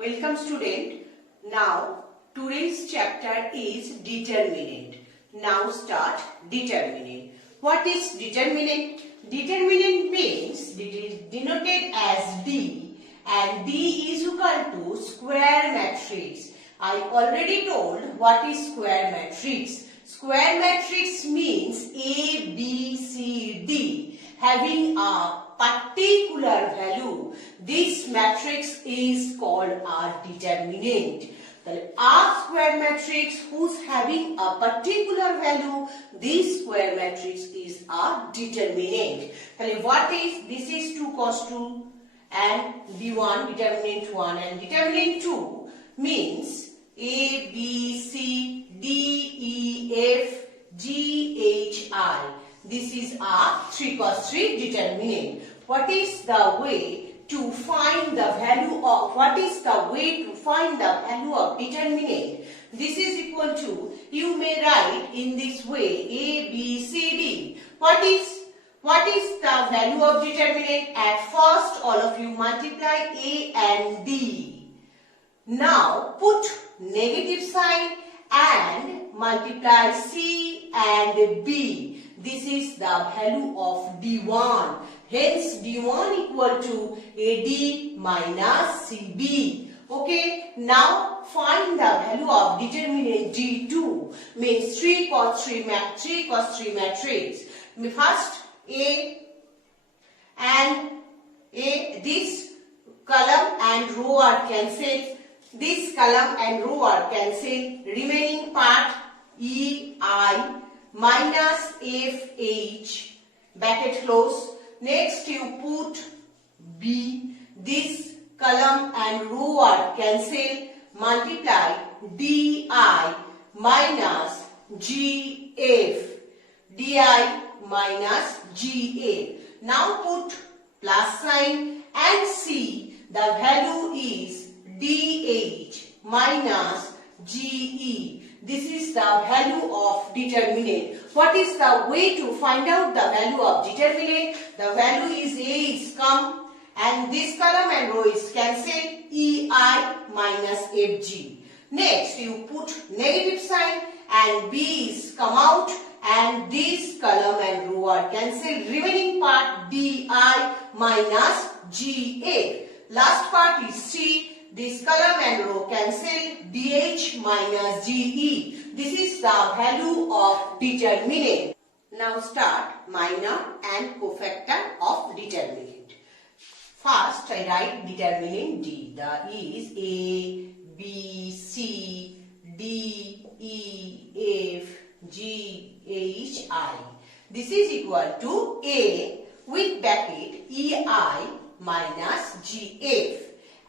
Welcome student. Now today's chapter is determinant. Now start determinant. What is determinant? Determinant means it is denoted as D and D is equal to square matrix. I already told what is square matrix. Square matrix means A, B, C, D having a particular value. This matrix is called a determinant. The R square matrix who's having a particular value, this square matrix is a determinant. What is this? Is 2 cos 2 and B1 determinant 1 and determinant 2 means A, B, C, D, E, F, G, H, I. This is a 3 cos 3 determinant. What is the way to find the value of determinant? This is equal to, you may write in this way, A, B, C, D. What is the value of determinant? At first all of you multiply A and D. Now put negative sign and multiply C and B. This is the value of D1. Hence D1 equal to AD minus CB. Okay. Now find the value of determinant D2. Means 3 cos 3 matrix. First A and A. This column and row are cancelled. This column and row are cancelled. Remaining part EI minus FH bracket close. Next you put B. This column and row are cancelled. Multiply DI minus GF. DI minus GF. Now put plus sign and see the value is DH minus GE. This is the value of determinant. What is the way to find out the value of determinant? The value is A is come and this column and row is cancelled. EI minus FG. Next you put negative sign and B is come out and this column and row are cancelled. Remaining part DI minus GA. Last part is C. This column and row cancel. DH minus GE. This is the value of determinant. Now start minor and cofactor of determinant. First I write determinant D. The is A, B, C, D, E, F, G, H, I. This is equal to A with bracket EI minus GF.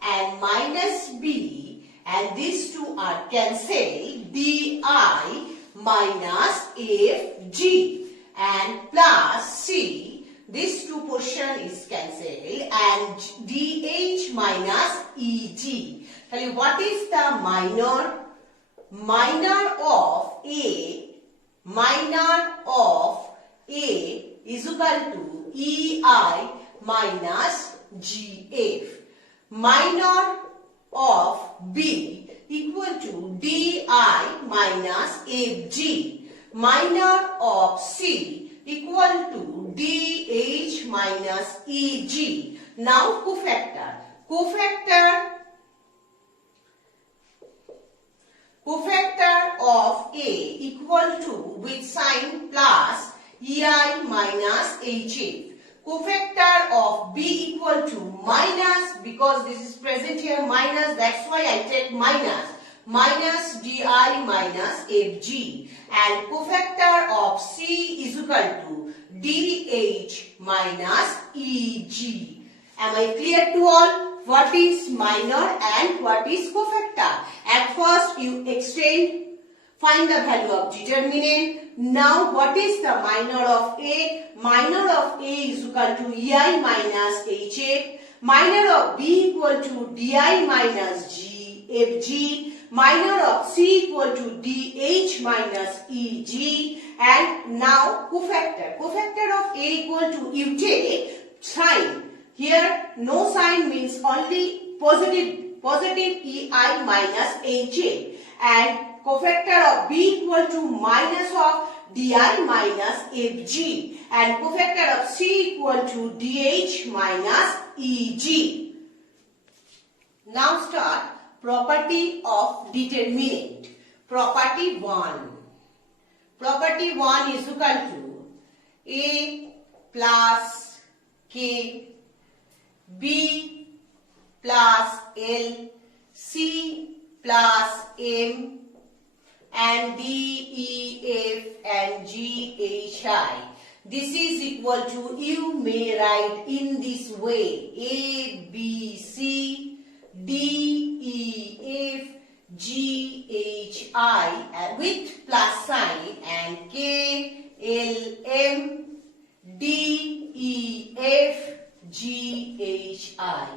And minus B and these two are cancelled. DI minus FG and plus C. This two portion is cancelled and DH minus EG. Tell you what is the minor? Minor of A. Minor of A is equal to EI minus GF. Minor of B equal to DI minus FG. Minor of C equal to DH minus EG. Now cofactor. Cofactor of A equal to with sign plus EI minus HF. Cofactor of B equal to minus, because this is present here minus, that's why I take minus DI minus FG, and cofactor of C is equal to DH minus EG. Am I clear to all? What is minor and what is cofactor? At first you extend, find the value of determinant. Now what is the minor of A? Minor of A is equal to EI minus HF. Minor of B equal to DI minus FG. Minor of C equal to DH minus EG. And now cofactor. Cofactor of A equal to, you take sign. Here no sign means only positive positive EI minus HA, and cofactor of B equal to minus of DI minus FG, and cofactor of C equal to DH minus EG. Now start property of determinant. Property 1. Property 1 is equal to A plus K, B plus L, C plus M, and D, E, F, and G, H, I. This is equal to, you may write in this way, A, B, C, D, E, F, G, H, I with plus sign, and K, L, M, D, E, F, G, H, I.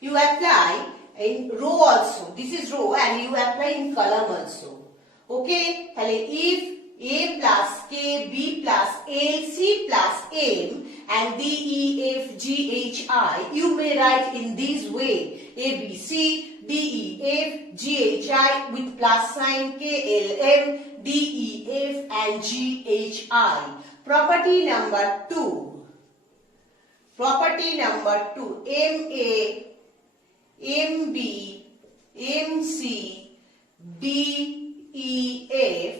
You apply in row also. This is row, and you apply in column also. Okay? If A plus K, B plus L, C plus M, and D, E, F, G, H, I, you may write in this way, A, B, C, D, E, F, G, H, I with plus sign, K, L, M, D, E, F, and G, H, I. Property number 2. Property number 2. M, A, M, B, M, C, D, E, F,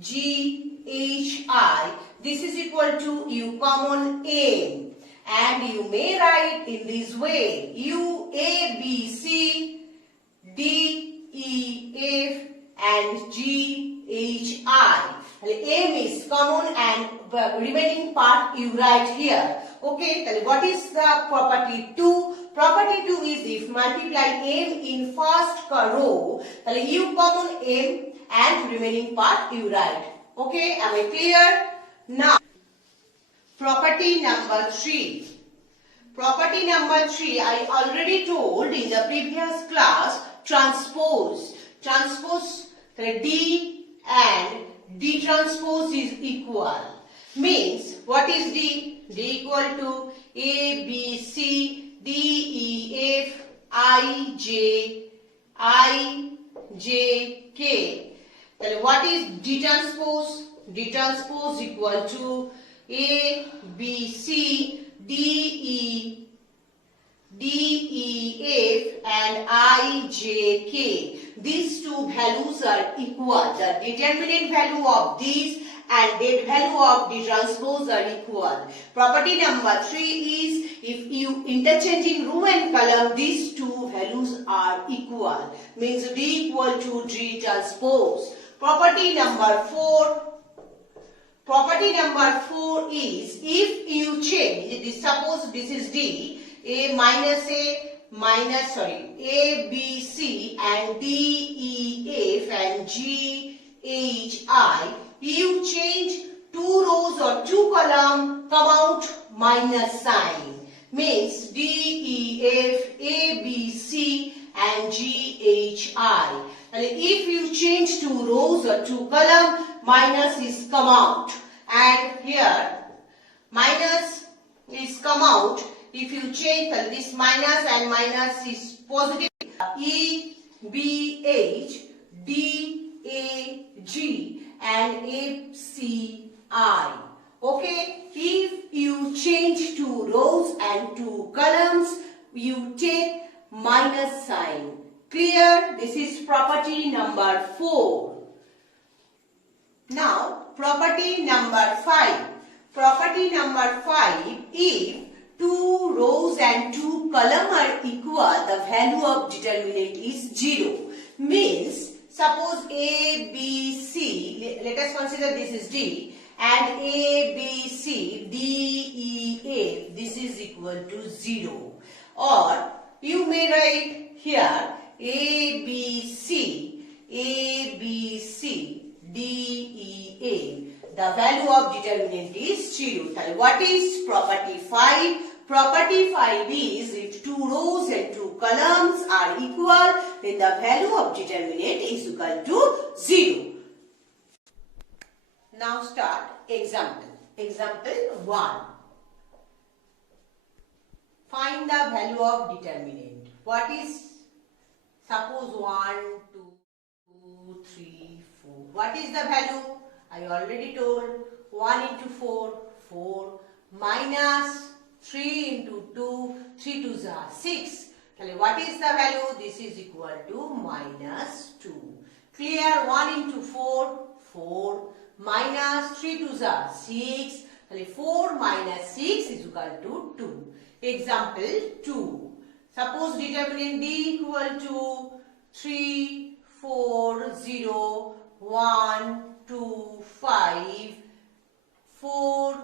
G, H, I. This is equal to, you common M, and you may write in this way, U, A, B, C, D, E, F, and G, H, I. M is common, and the remaining part you write here. Okay, what is the property 2? Property 2 is, if multiply M in first row, you common M and remaining part you write. Okay, am I clear? Now, property number 3. Property number 3, I already told in the previous class, transpose. Transpose, D and D transpose is equal. Means, what is D? D equal to A, B, C, D, E, F, I, J, K. Then what is D transpose? D transpose equal to A, B, C, D, E, F, and I, J, K. These two values are equal. The determinant value of these and the value of the transpose are equal. Property number 3 is, if you interchanging row and column, these two values are equal. Means D equal to D transpose. Property number 4. Property number 4 is, if you change this, suppose this is D, A, B, C, and D, E, F, and G, H, I. You change 2 rows or 2 columns, come out minus sign. Means D, E, F, A, B, C, and G, H, I. And if you change 2 rows or 2 columns, minus is come out. And here, minus is come out. If you change this minus and minus is positive. E, B, H, D, A, G, and F, C, I. Okay, if you change 2 rows and 2 columns, you take minus sign. Clear? This is property number 4. Now, property number 5. Property number 5, if 2 rows and 2 columns are equal, the value of determinant is 0. Means, suppose A, B, C, let us consider this is D, and A, B, C, D, E, F, this is equal to 0. Or, you may write here, A, B, C, D, E, A. The value of determinant is 0. What is property 5? Property 5 is, if 2 rows and 2 columns are equal, then the value of determinant is equal to 0. Now start example. Example 1. Find the value of determinant. What is Suppose 1, 2, 3, 4. What is the value? I already told. 1 into 4, 4. Minus 3 into 2, 3 2s are 6. What is the value? This is equal to minus 2. Clear? 1 into 4, 4. Minus 3 2s are 6. 4 minus 6 is equal to 2. Example 2. Suppose determinant D equal to 3, 4, 0, 1, 2, 5, 4,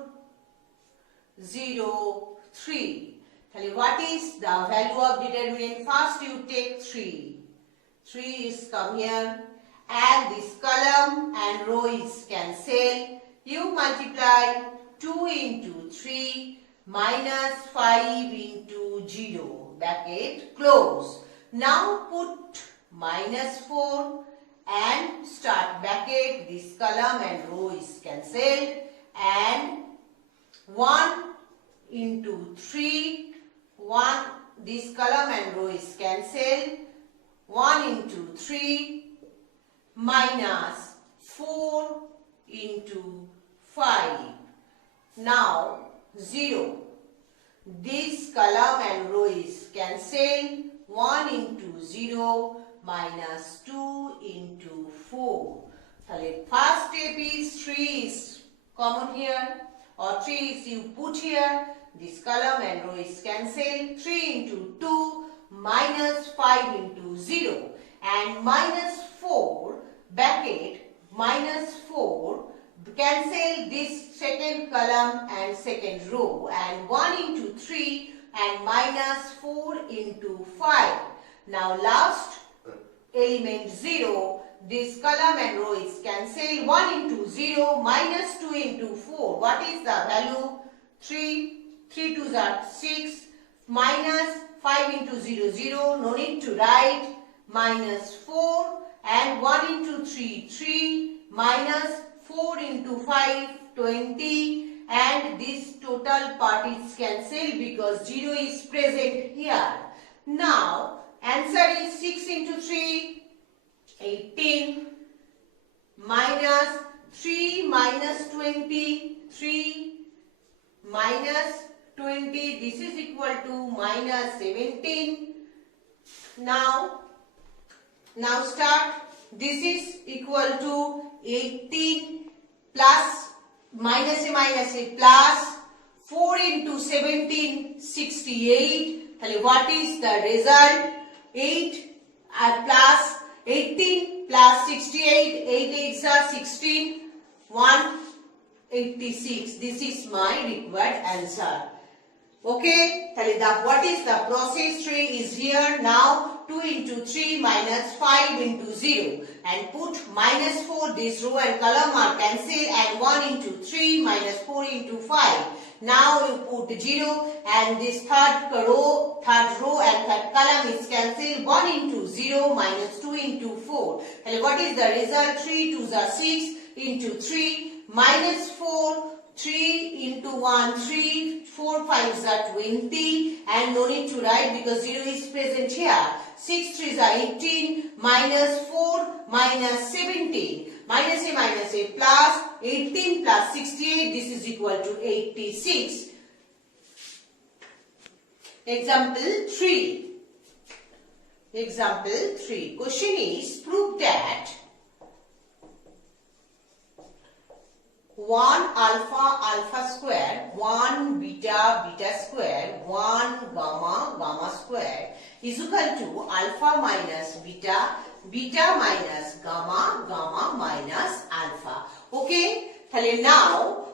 0, 3. What is the value of determinant? First you take 3. 3 is come here and this column and row is cancelled. You multiply 2 into 3 minus 5 into 0. Bracket close. Now put minus 4 and start bracket. This column and row is cancelled. And 1 into 3. 1. This column and row is cancelled. 1 into 3 minus 4 into 5. Now 0. This column and row is cancelled. 1 into 0 minus 2 into 4. First step is 3 is common here, or 3 is you put here. This column and row is cancelled. 3 into 2 minus 5 into 0 and minus 4 bracket minus 4 cancel this second column and second row and 1 into 3 and minus 4 into 5. Now last element 0, this column and row is cancelled. 1 into 0 minus 2 into 4. What is the value? 3. 3 2s are 6. Minus 5 into 0, 0. No need to write. Minus 4 and 1 into 3, 3. Minus 4 into 5, 20. And this total part is cancelled because 0 is present here. Now answer is 6 into 3, 18. Minus 3 minus 20, 3 minus 20, this is equal to minus 17. Now start. This is equal to 18 plus minus a plus 4 into 17, 68. What is the result? 8 plus 18 plus 68, 8 8s are 16, 186. This is my required answer. Okay, what is the process? 3 is here. Now 2 into 3 minus 5 into 0 and put minus 4. This row and column are cancelled and 1 into 3 minus 4 into 5. Now you put 0 and this third row and third column is cancelled. 1 into 0 minus 2 into 4. And what is the result? 3 2s are 6 into 3 minus 4. 3 into 1, 3, 4 5s are 20 and no need to write because 0 is present here. 6 3s are 18 minus 4 minus 17. Minus a plus 18 plus 68, this is equal to 86. Example 3. Example 3. Question is, prove that 1 alpha square, 1 beta square, 1 gamma square is equal to alpha minus beta minus gamma minus alpha. Okay? Now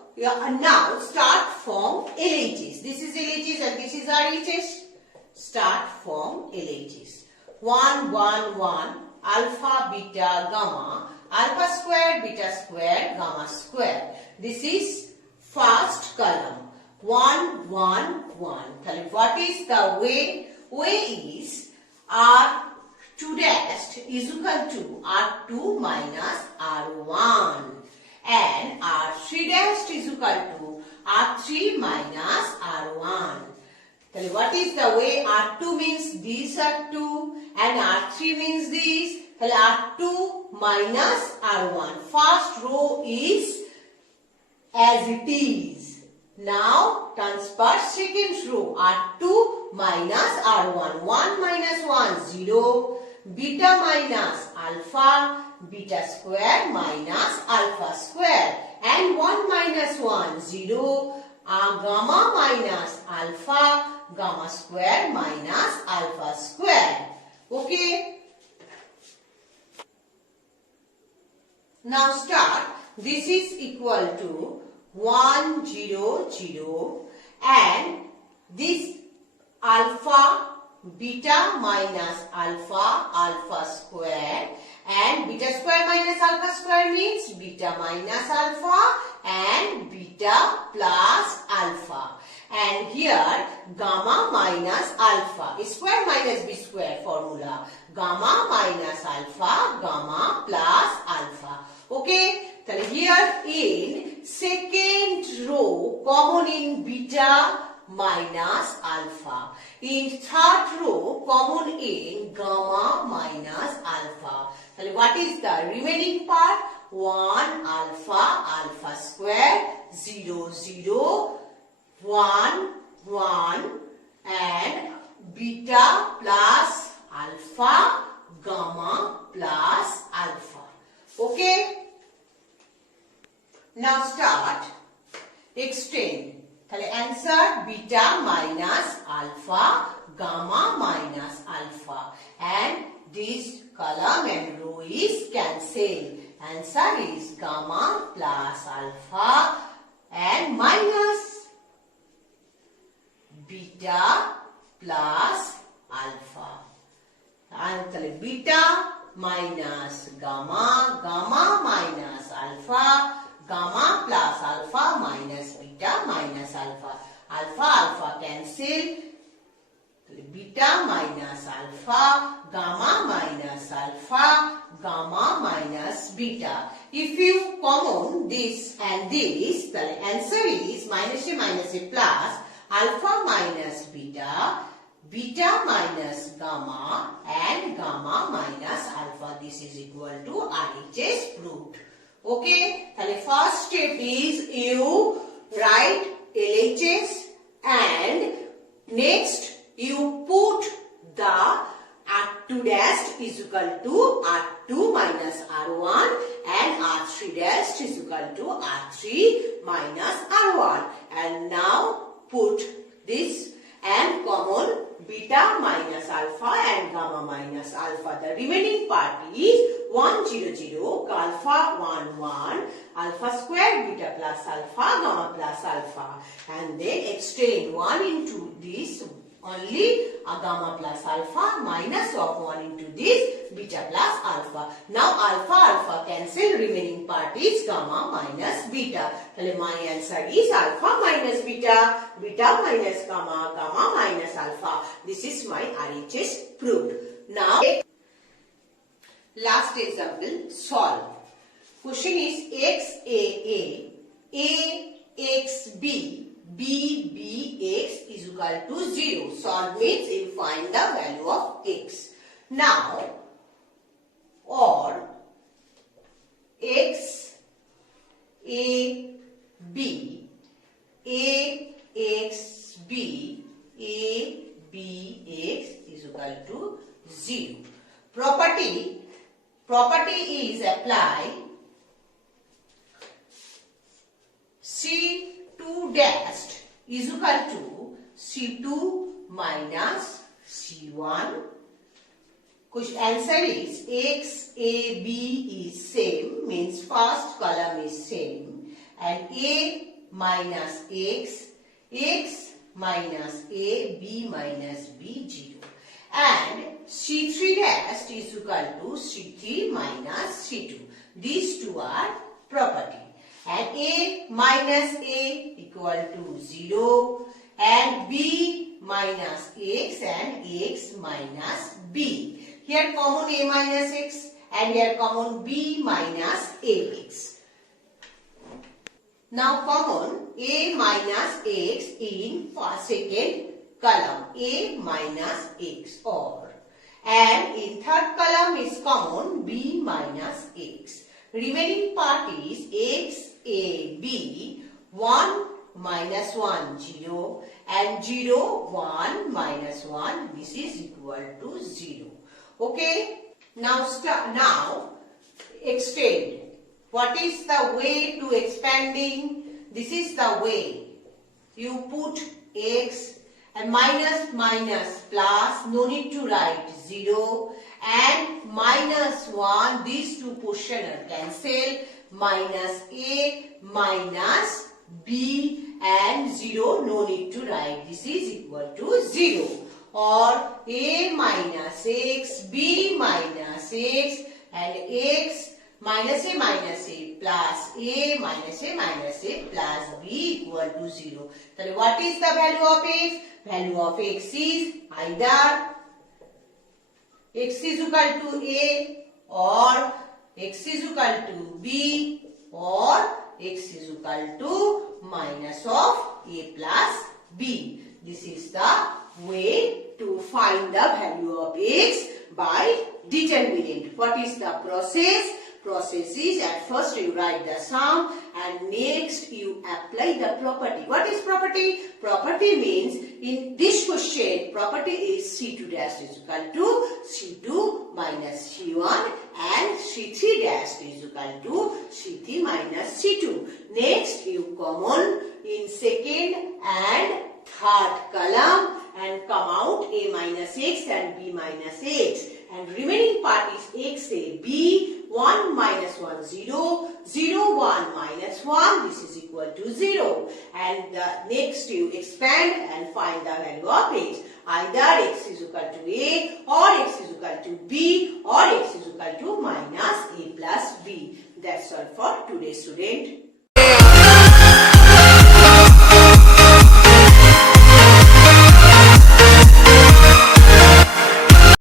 start from LHS. This is LHS and this is RHS. Start from LHS. 1 1 1 alpha beta gamma. Alpha square, beta square, gamma square. This is first column. 1, 1, 1. What is the way? Way is R2 dash is equal to R2 minus R1. And R3 dash is equal to R3 minus R1. what is the way? R2 means these are 2 and R3 means these. R2 minus R1. First row is as it is. Now transfer second row. R2 minus R1. 1 minus 1, 0. Beta minus alpha. Beta square minus alpha square. And 1 minus 1, 0. Gamma minus alpha. Gamma square minus alpha square. Okay. Now start. This is equal to 1, 0, 0 and this alpha, beta minus alpha, alpha square and beta square minus alpha square means beta minus alpha and beta plus alpha. And here gamma minus alpha, square minus b square formula, gamma minus alpha, gamma plus alpha. Okay, so here in second row common in beta minus alpha. In third row common in gamma minus alpha. So what is the remaining part? 1 alpha, alpha square, 0, 0, 1, 1 and beta plus alpha, gamma plus alpha. Okay. Now start. Extend. Answer beta minus alpha, gamma minus alpha. And this column and row is cancelled. Answer is gamma plus alpha and minus beta plus alpha. And beta minus gamma, gamma minus alpha, gamma plus alpha minus beta minus alpha. Alpha, alpha cancel. Beta minus alpha, gamma minus alpha, gamma minus beta. If you common this and this, the answer is minus a plus alpha minus beta, beta minus gamma and gamma minus alpha. This is equal to RHS proved. Okay, the first step is you write LHS and next you put the R2 dash is equal to R2 minus R1 and R3 dash is equal to R3 minus R1. And now put this and common beta minus alpha and gamma minus alpha. The remaining part is 1, 0, 0, alpha 1, 1, alpha square, beta plus alpha, gamma plus alpha. And then extend 1 into this only a gamma plus alpha minus of 1 into this beta plus alpha. Now alpha, alpha cancel, remaining part is gamma minus beta. So my answer is alpha minus beta, beta minus gamma, gamma minus alpha. This is my RHS proved. Now last example, solve. Question is x x b, b x is equal to 0. Solve means you find the value of x. Now, or x a b x b x is equal to 0. Property is apply. C2 dash is equal to C2 minus C1. Answer is x, a, b is same, means first column is same, and a minus x, x minus a, b minus b, 0. And C3 dash is equal to C3 minus C2. These two are property. And a minus a equal to 0 and b minus x and x minus b. Here common a minus x and here common b minus ax. Now common a minus x in second column a minus x, or, and in third column is common b minus x. Remaining part is x, a, b, 1 minus 1, 0, and 0, 1 minus 1, this is equal to 0. Okay? Now extend. What is the way to expanding? This is the way. You put x and minus plus, no need to write 0, and minus 1, these two portion are cancel, minus a minus b and 0, no need to write, this is equal to 0, or a minus x, b minus x, and x minus a plus a minus a plus b equal to 0. So what is the value of x? Value of x is either x is equal to a, or x is equal to b, or x is equal to minus of a plus b. This is the way to find the value of x by determinant. What is the process? Process is, at first you write the sum and next you apply the property. What is property? Property means, in this question, property is C2 dash is equal to C2 minus C1 and C3 dash is equal to C3 minus C2. Next you common in second and third column and come out a minus x and b minus x, and remaining part is x, a, b, 1 minus 1, 0, 0, 1 minus 1, this is equal to 0, and next you expand and find the value of x. Either x is equal to a, or x is equal to b, or x is equal to minus a plus b. That's all for today, student.